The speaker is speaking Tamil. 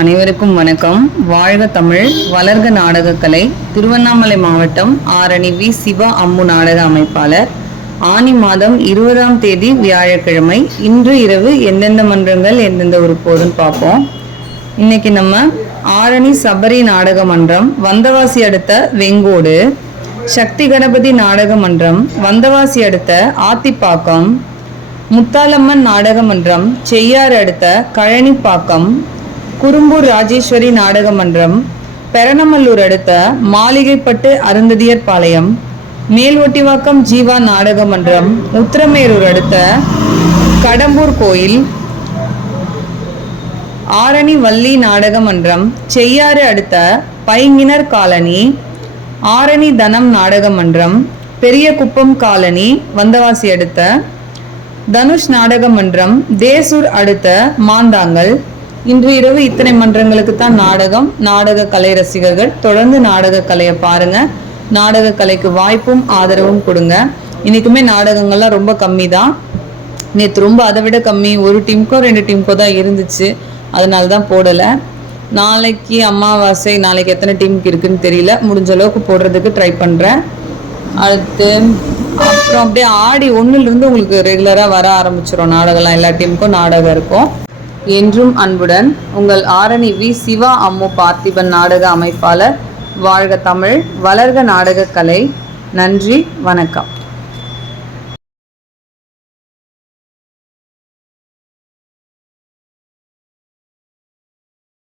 அனைவருக்கும் வணக்கம். வாழ்க தமிழ், வளர்க நாடகக்கலை. திருவண்ணாமலை மாவட்டம் ஆரணி வி. சிவா அம்மு நாடக அமைப்பாளர். ஆனி மாதம் 20ஆம் தேதி வியாழக்கிழமை. இன்று இரவு எந்தெந்த மன்றங்கள் எந்தெந்த ஒரு போதுன்னு பார்ப்போம். இன்னைக்கு நம்ம ஆரணி சபரி நாடக மன்றம், வந்தவாசி அடுத்த வெங்கோடு. சக்தி கணபதி நாடக மன்றம், வந்தவாசி அடுத்த ஆத்திப்பாக்கம். முத்தாலம்மன் நாடக மன்றம், செய்யாறு அடுத்த கழனிப்பாக்கம். குறும்பூர் ராஜேஸ்வரி நாடக மன்றம், பெரணமல்லூர் அடுத்த மாளிகைப்பட்டு அருந்ததியர் பாளையம். மேல்வொட்டிவாக்கம் ஜீவா நாடக மன்றம், உத்திரமேரூர் அடுத்த கடம்பூர் கோயில். ஆரணி வள்ளி நாடக மன்றம், செய்யாறு அடுத்த பைங்கினர் காலனி. ஆரணி தனம் நாடக மன்றம், பெரிய குப்பம் காலனி, வந்தவாசி அடுத்த. தனுஷ் நாடக மன்றம், தேசூர் அடுத்த மாந்தாங்கல். இன்று இரவு இத்தனை மன்றங்களுக்கு தான் நாடகம். நாடக கலை ரசிகர்கள் தொடர்ந்து நாடக கலையை பாருங்க. நாடக கலைக்கு வாய்ப்பும் ஆதரவும் கொடுங்க. இன்னைக்குமே நாடகங்கள்லாம் ரொம்ப கம்மி தான். நேற்று ரொம்ப அதை விட கம்மி, ஒரு டீமுக்கோ 2 டீமுக்கோ தான் இருந்துச்சு. அதனால தான் போடலை. நாளைக்கு அமாவாசை, நாளைக்கு எத்தனை டீமுக்கு இருக்குன்னு தெரியல. முடிஞ்ச அளவுக்கு போடுறதுக்கு ட்ரை பண்ணுறேன். அடுத்து அப்புறம் அப்படியே ஆடி 1லிருந்து உங்களுக்கு ரெகுலராக வர ஆரம்பிச்சிடும் நாடகம்லாம். எல்லா டீமுக்கும் நாடகம் இருக்கும். என்றும் அன்புடன் உங்கள் ஆரணி வி. சிவா அம்மு பார்த்திபன் நாடக அமைப்பாளர். வாழ்க தமிழ், வளர்க நாடக கலை. நன்றி, வணக்கம்.